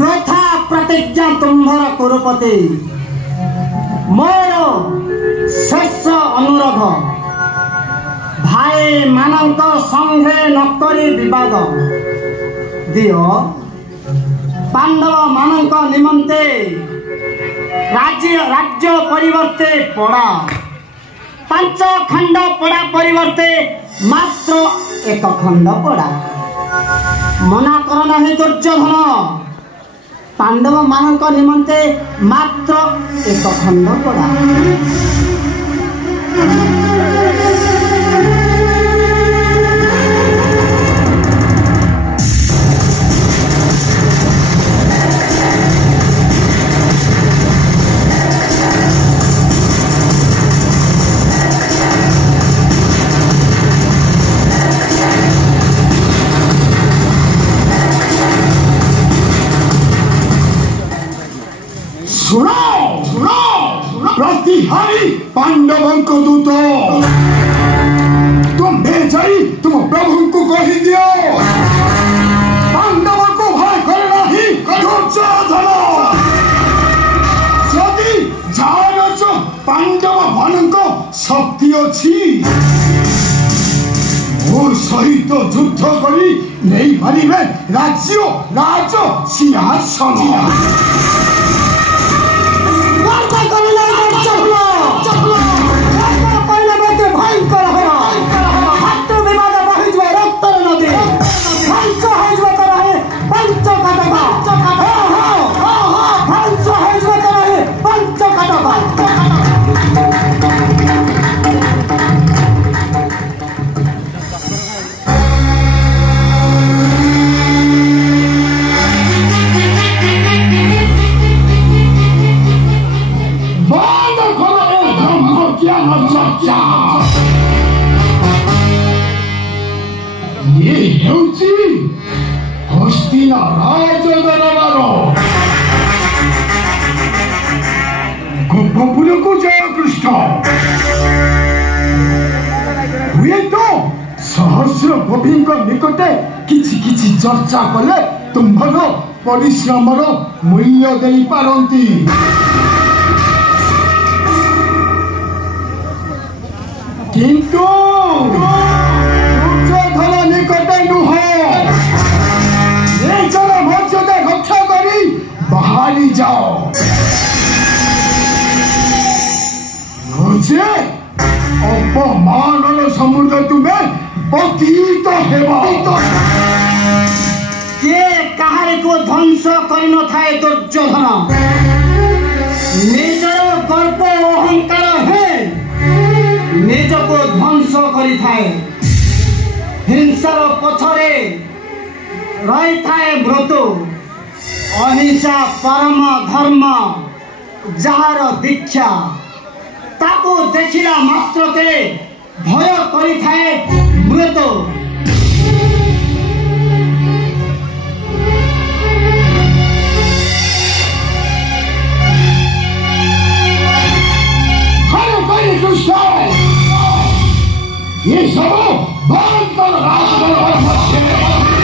ब्रथा प्रतिज्ञा तुम्भर कुरुपति मोर शेष अनुरोध भाई मानक संघे नकरी विवाद दियो पांडव मानक निमंते राज्य परिवर्ते पड़ा पांच खंड पड़ा परिवर्ते मात्र एक खंड पड़ा मना कर नहीं दुर्योधन पांडव मानक निमंते मात्र एक खंड पड़ा प्रतिहारी पांडवों को दूत तुम्हें जाई तुम प्रभु को कही दियो पांडवों को भय करना ही दुर्योधन जदि जान पांडव मान शक्ति अच्छी मोर सहित युद्ध करी नहीं पारिबे राज्य राज सिंहासन हस्तिना राजदरबार गोपपुर को जय कृष्ण हुए तो सहस्र गोपी निकटे किछि किछि चर्चा कले तुम्भर परिश्रमर मूल्य दे पारंती किंतु दुर्योधन निकटे नुह मर्यादा रक्षा करी बाहरी जाओ नचे अपमान समुद्र तुम्हें पतित के कहारे को ध्वंस कर न थाए दुर्योधन निजर गर्व अहंकार है निज को ध्वंस करी थाए हिंसार पछरे रही थाए व्रत अहिंसा परम धर्म जार दीक्षा ताको देखिला मात्रके भय करी थाए मृत ये सब बंद कर राजदरबार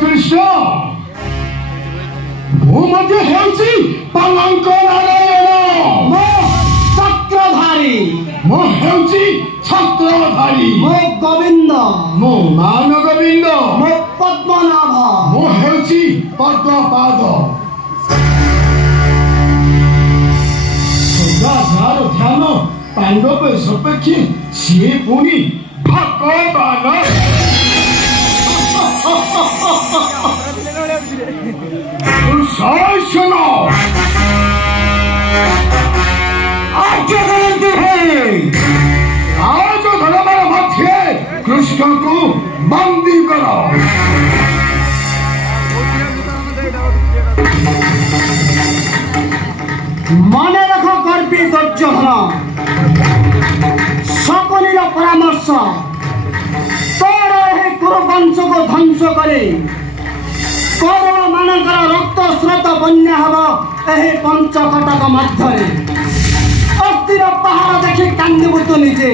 कृष्ण भूमध्य हेउची पलंक नारायण मो चक्रधारी मो हेउची छत्रधारी मो गोविंद मो मान गोविंद मो पद्मनाभ मो हेउची पद्मपाद सदाचार ध्यान पांडव सपेक्षी सी पुणी भगवान सुनो आज धर्मर मध्य कृष्ण को बंदी करो मने रख गर्वी दुर्योधन सकलिर परामर्श तोर कुरुवंश को ध्वंस कर ପରେ କୌରବ ମାନଙ୍କର ରକ୍ତ ସ୍ରୋତ ବନ୍ୟା ହେବ ଏହି ପଞ୍ଚକଟକ ମଧ୍ୟରେ। ଅସ୍ଥିର ପାହାଡ଼ ଦେଖି କାନ୍ଦିବୁ ତୁ ନିଜେ,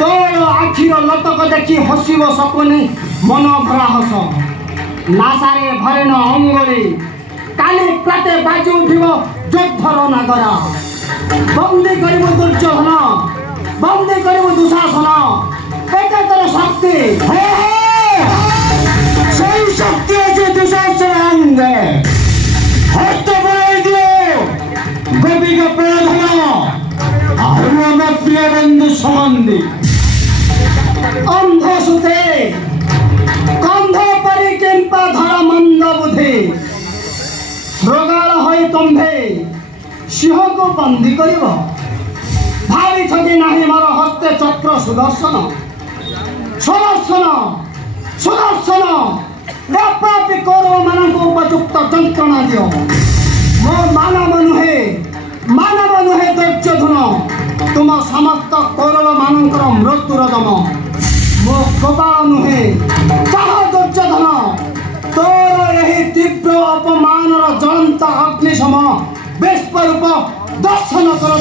ତୋର ଆଖିର ଲତକ ଦେଖି ହସିବ ସପନେ ମନ ଭରା ହସ। ନାସାରେ ଭରେଣ ଅଙ୍ଗରେ କାଲି ପ୍ରାତେ ବାଜି ଉଠିବ ଯୋଦ୍ଧର ନାଗରା। ବନ୍ଦୀ କରିବୁ ଦୁର୍ଯ୍ୟୋଧନ, ବନ୍ଦୀ କରିବୁ ଦୁଶାସନ, କେତେ ତୋର ଶକ୍ତି? সেই শক্তি আছে দুঃশাসনের অঙ্গে। হস্ত বলাই দিও গোপীকে প্রধান আর আমার প্রিয় বন্ধু সম্বন্ধী। ଅନ୍ଧ ସୁତେ କନ୍ଧ ପରି କେମ୍ପା ଧର ମନ୍ଦ ବୁଦ୍ଧି, ଶୃଗାଳ ହୋଇ ତୁମ୍ଭେ ସିଂହକୁ ବନ୍ଦୀ କରିବ। ଭାବିଛ କି ନାହିଁ ମୋର ହସ୍ତେ ଚକ୍ର ସୁଦର୍ଶନ? ସୁଦର୍ଶନ ସୁଦର୍ଶନ ବ୍ୟାପାପି କୌରବମାନଙ୍କୁ ଉପଯୁକ୍ତ ଯନ୍ତ୍ରଣା ଦିଅ। ମୋ ମାନବ ନୁହେଁ ଦୁର୍ଯ୍ୟୋଧନ, ତୁମ ସମସ୍ତ କୌରବମାନଙ୍କର ମୃତ୍ୟୁର ଦମ। ମୋ କପାଳ ନୁହେଁ ତାହା ଦୁର୍ଯ୍ୟୋଧନ, ତୋର ଏହି ତୀବ୍ର ଅପମାନର ଜ୍ୱଳନ୍ତ ଅଗ୍ନି ସମ ବିଶ୍ୱରୂପ ଦର୍ଶନ କର।